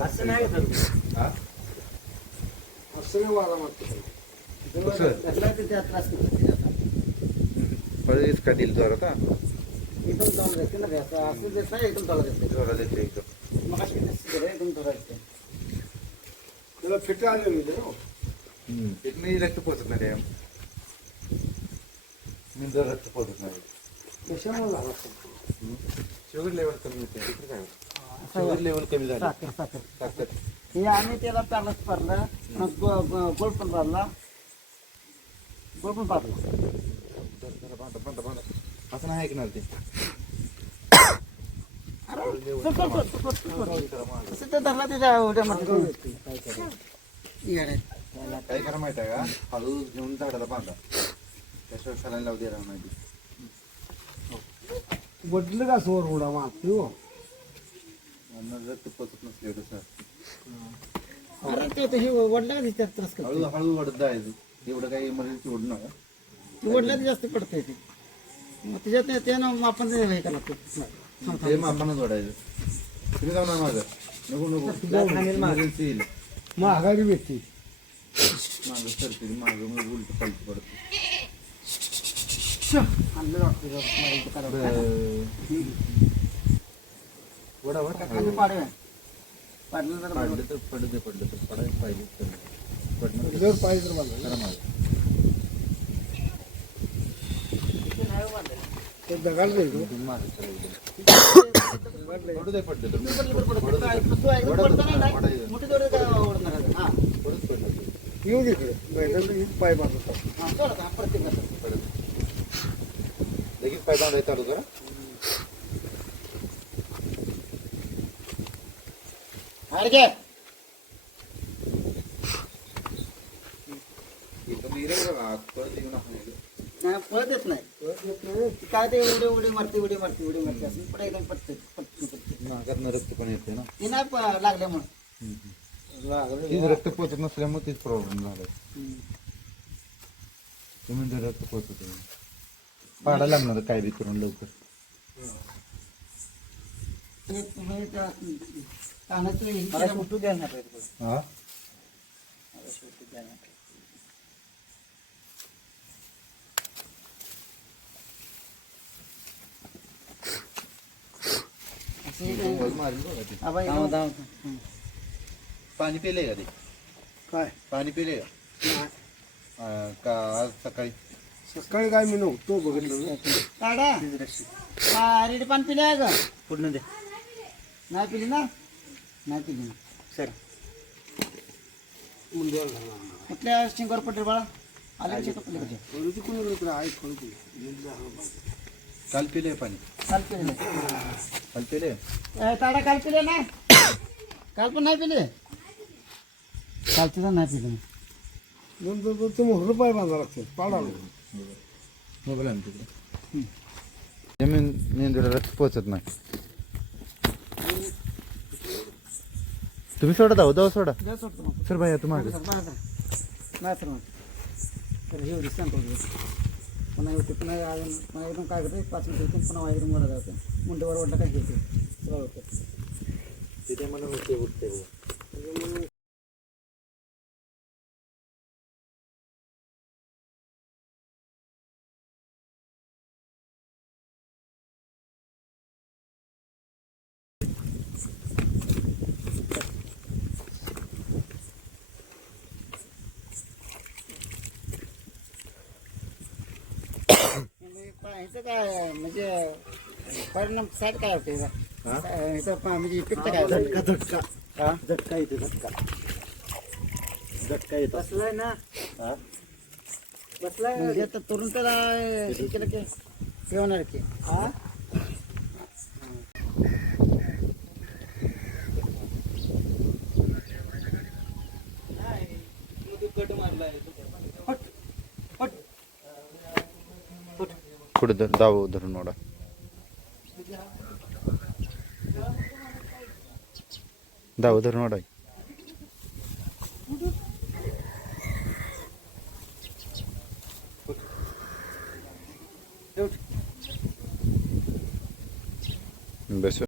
असं नाही होत. हा? असं नाही वारा मारतो कसं? कसला ते त्यात त्रास होतो त्याचा. पळीच का दिल जोरात हा? एकदम चालू राहते ना ते असं नाही एकदम चालू राहते जोरात येते एकदम मग अशी रे, एकदम चालू राहते त्याला फिट आले होते ना मी रक्त पोचत नाही. मी जर रक्त पोचत नाही. कशामुळे झाला लेवल कमी होते काय शुगर लेवल कमी झालं. साखर साखर. ताकद हे आम्ही त्याला पॅरलस पारलं मग गो- गो- गोल पण पारला गोल पण पारला जरा- जरा बांधा बांधा बांधा असं नाही ऐकणार ते. अरे, चल, चल, चल, चल, चल, चल. असं ते धरला त्याच्या मारते येडे. काय करा माहिती आहे का? हळू घेऊन झाडाला बांधा. त्याशिवाय खायला लावू दे राहणार नाही वडलं का सोर उडा मारतो हो? रक्त पोचत नसले कसं अरे ते तर हे वडला का त्याच्यात त्रास करते. हळू हळू वडत जायचं एवढं काही इमर्जन्सी ओढ नका. ते वडला जास्त पडतंय ते. मग त्याच्यात ते- त्यानं आपण हे लागतं. ते मापानच ओढायचं तुम्ही जाऊ ना माझं नको नको. इमर्जन्सी येईल. महागारी व्यक्ती मागं सरतील मागं मग उलट पालट पडत. आणलं वाटतं जरा खाली पाडलं तर पडलं तर पडलं पडलं तर पडायला पाहिजे तर पाहिजे तर मला करा माझं ते जाईल पडू दे पडलं तर तू हा. पडलं येऊ दे इकडे बैलांना पाय बांधतो लगेच पाय बांधायला चालू करा अरे आपण नाही, ती काय ते उडी उडी मारते उडी मारते उडी मारते. असं पण एकदम पटते पटते पटते रक्त पण येते ना. ते नाही लागल्यामुळे रक्त पोचत नसल्यामुळे तीच प्रॉब्लेम तुम्ही जर रक्त पोचत. पाडायला लागणार काय बी करून लवकर ते तुम्ही त्या कानाचं हे. पाणी पिले का ते? काय? पाणी पिले का? नाही. अं, का आज सकाळी? सकाळी काय मी नव्हतो बघितलं. ना. काढा हा, रेडी पान पिले आहे का पूर्ण दे. नाही पिली ना? नाही पिली ना. सर. कुठल्या स्टिंगवर पटेल बाळा? आले. काल पिले पाणी. काल पिले. काल पिले? ताडा काल पिले ना? काल पण नाही पिले? कालचे तर नाही पिले. नंतर तर ते मोहर पाय बांधा लागते पाडालो मोबाईल आण तिकडे. जमीन मेंदूला पोचत नाही. तुम्ही सोडा दाव दाव सोडा. द्या सोडतो मग सर भाई तू मागे सर, बाहेर सर मग तर हे होते सांगतो पुन्हा होते पुन्हा अजून पुन्हा एकदम काय करते? पाच मिनिट होते पुन्हा एकदम वर जाते. मुंडेवर वाटलं काय घेते सगळं होतं. तिथे मला उठते उठते. ह्याचं काय म्हणजे परिणाम साईड काय होते हा? म्हणजे इफेक्ट काय? झटका झटका. हा? झटका येते झटका. झटका येतो. बसलाय ना? हा? बसलाय म्हणजे आता तरुण त्याला हे केलं की. हे? होणार की हा ಕುಡಿದು ದಾವು ಉದ್ರು ನೋಡ ದಾವು ಉದ್ರು ನೋಡ Beso.